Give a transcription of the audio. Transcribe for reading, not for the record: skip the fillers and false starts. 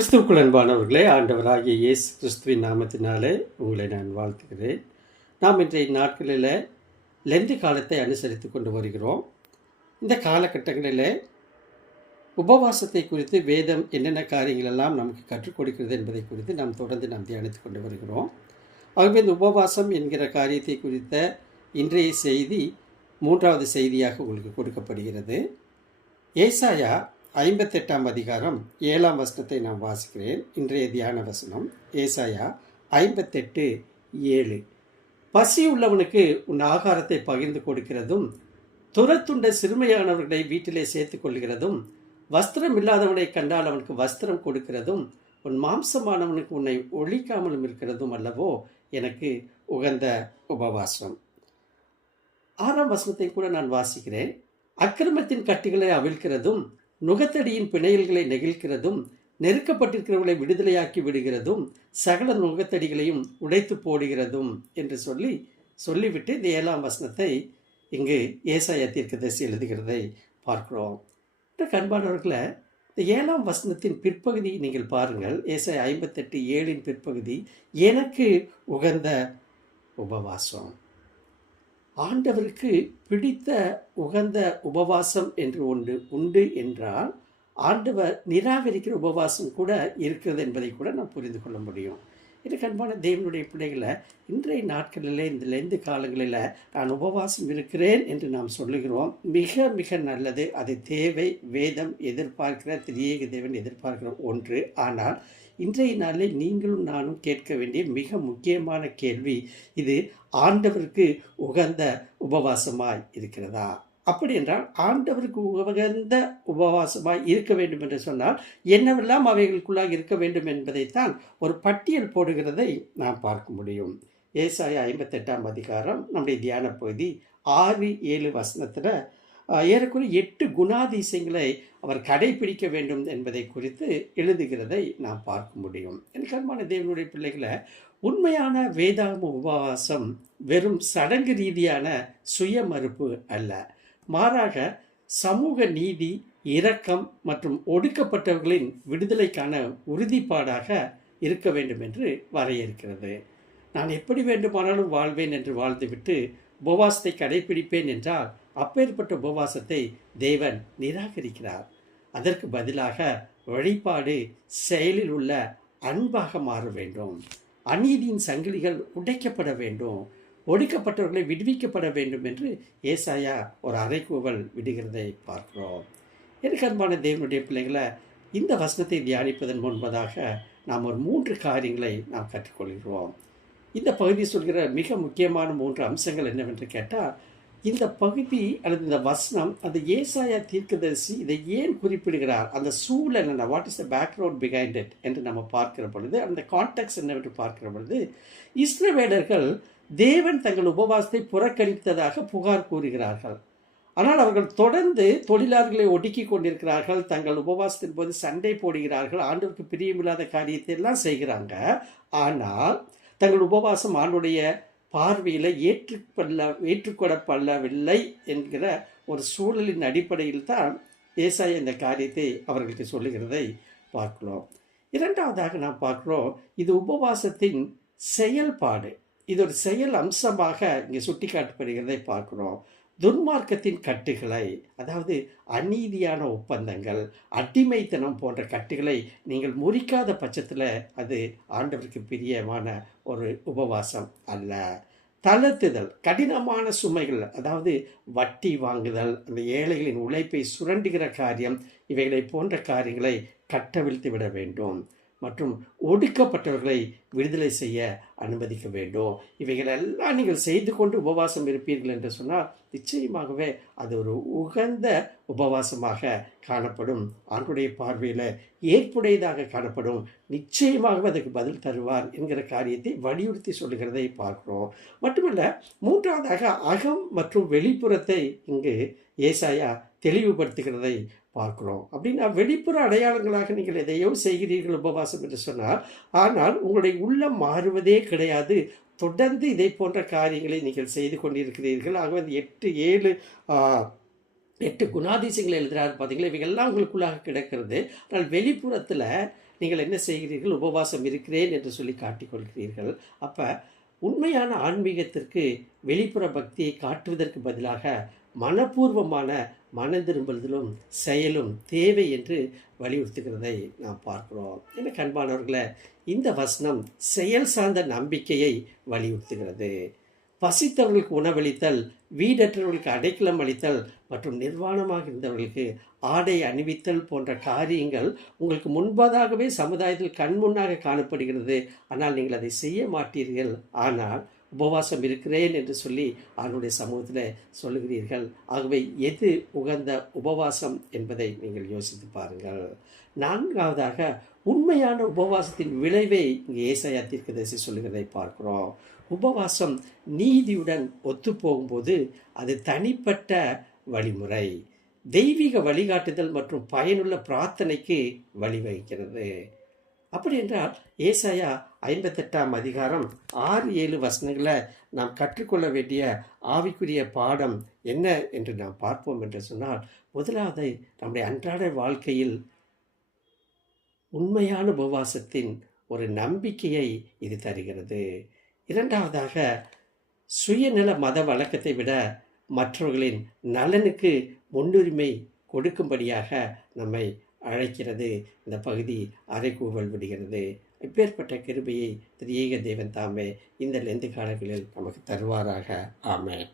கிறிஸ்துவுக்குள் அன்பானவர்களே, ஆண்டவராகிய இயேசு கிறிஸ்துவின் நாமத்தினாலே உங்களை நான் வாழ்த்துகிறேன். நாம் இன்றைய நாட்களில் லெந்து காலத்தை அனுசரித்து கொண்டு வருகிறோம். இந்த காலகட்டங்களில் உபவாசத்தை குறித்து வேதம் என்னென்ன காரியங்கள் எல்லாம் நமக்கு கற்றுக் கொடுக்கிறது என்பதை குறித்து நாம் தொடர்ந்து தியானித்து கொண்டு வருகிறோம். ஆகவே இந்த உபவாசம் என்கிற காரியத்தை குறித்த இன்றைய செய்தி 3வது செய்தியாக உங்களுக்கு கொடுக்கப்படுகிறது. ஏசாயா 58ஆம் அதிகாரம் 7ஆம் வசனத்தை நான் வாசிக்கிறேன். இன்றைய தியான வசனம் ஏசாயா 58:7. பசி உள்ளவனுக்கு உன் ஆகாரத்தை பகிர்ந்து கொடுக்கிறதும், துரத்துண்ட சிறுமையானவர்களை வீட்டிலே சேர்த்துக் கொள்கிறதும், வஸ்திரம் இல்லாதவனை கண்டால் அவனுக்கு வஸ்திரம் கொடுக்கிறதும், உன் மாம்சமானவனுக்கு உன்னை ஒழிக்காமலும் இருக்கிறதும் அல்லவோ எனக்கு உகந்த உபவாசம். 6ஆம் வசனத்தை கூட நான் வாசிக்கிறேன். அக்கிரமத்தின் கட்டுகளை அவிழ்க்கிறதும், நுகத்தடியின் பிணையல்களை நெகிழ்கிறதும், நெருக்கப்பட்டிருக்கிறவர்களை விடுதலையாக்கி விடுகிறதும், சகல நுகத்தடிகளையும் உடைத்து போடுகிறதும் என்று சொல்லிவிட்டு இந்த 7ஆம் வசனத்தை இங்கு ஏசாயா தீர்க்கதரிசி எழுதுகிறதை பார்க்கிறோம். அன்பானவர்களை, இந்த 7ஆம் வசனத்தின் பிற்பகுதி நீங்கள் பாருங்கள். ஏசாயா 58:7 பிற்பகுதி, எனக்கு உகந்த உபவாசம். ஆண்டவருக்கு பிடித்த உகந்த உபவாசம் என்று ஒன்று உண்டு என்றால், ஆண்டவர் நிராகரிக்கிற உபவாசம் கூட இருக்கிறது என்பதை கூட நாம் புரிந்து கொள்ள முடியும். எனக்கு அன்பான தேவனுடைய பிள்ளைகளை, இன்றைய நாட்களில் இந்த லெந்து காலங்களில் நான் உபவாசம் இருக்கிறேன் என்று நாம் சொல்லுகிறோம். மிக மிக நல்லது. அது தேவை. வேதம் எதிர்பார்க்கிற, திரியேக தேவன் எதிர்பார்க்கிற ஒன்று. ஆனால் இன்றைய நாளில் நீங்களும் நானும் கேட்க வேண்டிய மிக முக்கியமான கேள்வி, இது ஆண்டவருக்கு உகந்த உபவாசமாய் இருக்கிறதா? அப்படி என்றால் ஆண்டவருக்கு உகந்த உபவாசமாய் இருக்க வேண்டும் என்று சொன்னால் என்னவெல்லாம் அவைகளுக்குள்ளாக இருக்க வேண்டும் என்பதைத்தான் ஒரு பட்டியல் போடுகிறதை நாம் பார்க்க முடியும். ஏசாயா 58ஆம் அதிகாரம் நம்முடைய தியான பகுதி 6-7 வசனத்தில் ஏறக்குறைய 8 குணாதிசயங்களை அவர் கடைபிடிக்க வேண்டும் என்பதை குறித்து எழுதுகிறதை நாம் பார்க்க முடியும். எனக்கு அன்பான தேவனுடைய பிள்ளைகளை, உண்மையான வேதாகம உபவாசம் வெறும் சடங்கு ரீதியான சுய மறுப்பு அல்ல. மாறாக சமூக நீதி, இரக்கம் மற்றும் ஒடுக்கப்பட்டவர்களின் விடுதலைக்கான உறுதிப்பாடாக இருக்க வேண்டும் என்று வரையறுக்கிறது. நான் எப்படி வேண்டுமானாலும் வாழ்வேன் என்று வாழ்ந்துவிட்டு உபவாசத்தை கடைபிடிப்பேன் என்றால் அப்பேற்பட்ட உபவாசத்தை தேவன் நிராகரிக்கிறார். அதற்கு பதிலாக வழிபாடு செயலில் உள்ள அன்பாக மாற வேண்டும். அநீதியின் சங்கிலிகள் உடைக்கப்பட வேண்டும். ஒடுக்கப்பட்டவர்களை விடுவிக்கப்பட வேண்டும் என்று ஏசாயா ஒரு அறைகூவல் விடுகிறதை பார்க்கிறோம். எனக்கு அன்பான தேவனுடைய பிள்ளைகளை, இந்த வசனத்தை தியானிப்பதன் முன்பதாக நாம் ஒரு 3 காரியங்களை நாம் கற்றுக்கொள்கிறோம். இந்த பகுதி சொல்கிற மிக முக்கியமான 3 அம்சங்கள் என்னவென்று கேட்டால், இந்த பகுதி அல்லது இந்த வசனம், அந்த ஏசாயா தீர்க்கதரிசி இதை ஏன் குறிப்பிடுகிறார், அந்த சூழல் என்ன, what is the background behind it என்று நம்ம பார்க்கிற பொழுது, அந்த கான்டெக்ஸ்ட் என்னவென்று பார்க்கிற பொழுது, இஸ்ரவேலர்கள் தேவன் தங்கள் உபவாசத்தை புறக்கணித்ததாக புகார் கூறுகிறார்கள். ஆனால் அவர்கள் தொடர்ந்து தொழிலாளர்களை ஒடுக்கி கொண்டிருக்கிறார்கள். தங்கள் உபவாசத்தின் போது சண்டை போடுகிறார்கள். ஆண்டவருக்கு பிரியமில்லாத காரியத்தை எல்லாம் செய்கிறாங்க. ஆனால் தங்கள் உபவாசம் ஆண்டுடைய பார்வையில் ஏற்றுக்கொள்ளப்படவில்லை என்கிற ஒரு சூழலின் அடிப்படையில் தான் ஏசாயா இந்த காரியத்தை அவர்களுக்கு சொல்லுகிறதை பார்க்கிறோம். 2வதாக நாம் பார்க்கிறோம், இது உபவாசத்தின் செயல்பாடு. இது ஒரு செயல் அம்சமாக இங்கே சுட்டிக்காட்டப்படுகிறதை பார்க்கிறோம். துன்மார்க்கத்தின் கட்டுகளை, அதாவது அநீதியான ஒப்பந்தங்கள், அடிமைத்தனம் போன்ற கட்டுகளை நீங்கள் முறிக்காத பட்சத்தில் அது ஆண்டவருக்கு பிரியமான ஒரு உபவாசம் அல்ல. தளர்த்துதல், கடினமான சுமைகள், அதாவது வட்டி வாங்குதல், அந்த ஏழைகளின் உழைப்பை சுரண்டுகிற காரியம், இவைகளை போன்ற காரியங்களை கட்டவிழ்த்து விட வேண்டும். மற்றும் ஒடுக்கப்பட்டவர்களை விடுதலை செய்ய அனுமதிக்க வேண்டும். இவைகளெல்லாம் நீங்கள் செய்து கொண்டு உபவாசம் இருப்பீர்கள் என்று சொன்னால் நிச்சயமாகவே அது ஒரு உகந்த உபவாசமாக காணப்படும். ஆண்டுடைய பார்வையில் ஏற்புடையதாக காணப்படும். நிச்சயமாகவே அதுக்கு பதில் தருவார் என்கிற காரியத்தை வலியுறுத்தி சொல்லுகிறதை பார்க்கிறோம். மட்டுமல்ல, 3வதாக அகம் மற்றும் வெளிப்புறத்தை இங்கு ஏசாயா தெளிவுபடுத்துகிறதை பார்க்கிறோம். அப்படின்னா வெளிப்புற அடையாளங்களாக நீங்கள் எதையோ செய்கிறீர்கள் உபவாசம் என்று சொன்னால், ஆனால் உங்களுடைய உள்ளம் மாறுவதே கிடையாது. தொடர்ந்து இதை போன்ற காரியங்களை நீங்கள் செய்து கொண்டிருக்கிறீர்கள். ஆகவே 8 குணாதிசயங்களை எழுதுகிறார் பார்த்தீங்களா. இவைகள்லாம் உங்களுக்குள்ளாக கிடக்கிறது. ஆனால் வெளிப்புறத்தில் நீங்கள் என்ன செய்கிறீர்கள்? உபவாசம் இருக்கிறேன் என்று சொல்லி காட்டிக்கொள்கிறீர்கள். அப்போ உண்மையான ஆன்மீகத்திற்கு வெளிப்புற பக்தியை காட்டுவதற்கு பதிலாக மனப்பூர்வமான மனந்திரும்புதலும் செயலும் தேவை என்று வலியுறுத்துகிறதை நாம் பார்க்கிறோம். எனக்கு அன்பானவர்களே, இந்த வசனம் செயல் சார்ந்த நம்பிக்கையை வலியுறுத்துகிறது. பசித்தவர்களுக்கு உணவளித்தல், வீடற்றவர்களுக்கு அடைக்கலம் அளித்தல் மற்றும் நிர்வாணமாக இருந்தவர்களுக்கு ஆடை அணிவித்தல் போன்ற காரியங்கள் உங்களுக்கு முன்பதாகவே சமுதாயத்தில் கண்முன்னாக காணப்படுகிறது. ஆனால் நீங்கள் அதை செய்ய மாட்டீர்கள். ஆனால் உபவாசம் இருக்கிறேன் என்று சொல்லி அவனுடைய சமூகத்தில் சொல்லுகிறீர்கள். ஆகவே எது உகந்த உபவாசம் என்பதை நீங்கள் யோசித்து பாருங்கள். நான்காவதாக, உண்மையான உபவாசத்தின் விளைவை இங்கே ஏசாயா தீர்க்கதரிசி சொல்லுகிறதை பார்க்கிறோம். உபவாசம் நீதியுடன் ஒத்து போகும்போது அது தனிப்பட்ட வழிமுறை, தெய்வீக வழிகாட்டுதல் மற்றும் பயனுள்ள பிரார்த்தனைக்கு வழிவகுக்கிறது. அப்படி என்றால் ஏசாயா 58 அதிகாரம் 6-7 வசனங்களை நாம் கற்றுக்கொள்ள வேண்டிய ஆவிக்குரிய பாடம் என்ன என்று நாம் பார்ப்போம் என்று சொன்னால், முதலாவது நம்முடைய அன்றாட வாழ்க்கையில் உண்மையான உபவாசத்தின் ஒரு நம்பிக்கையை இது தருகிறது. இரண்டாவதாக, சுயநல மத வழக்கத்தை விட மற்றவர்களின் நலனுக்கு முன்னுரிமை கொடுக்கும்படியாக நம்மை அழைக்கிறது. இந்த பகுதி அறைகூவல் விடுகிறது. இப்பேற்பட்ட கிருபையை திரியேக தேவன் தாமே இந்த லெந்து காலங்களில் நமக்கு தருவாராக. ஆமென்.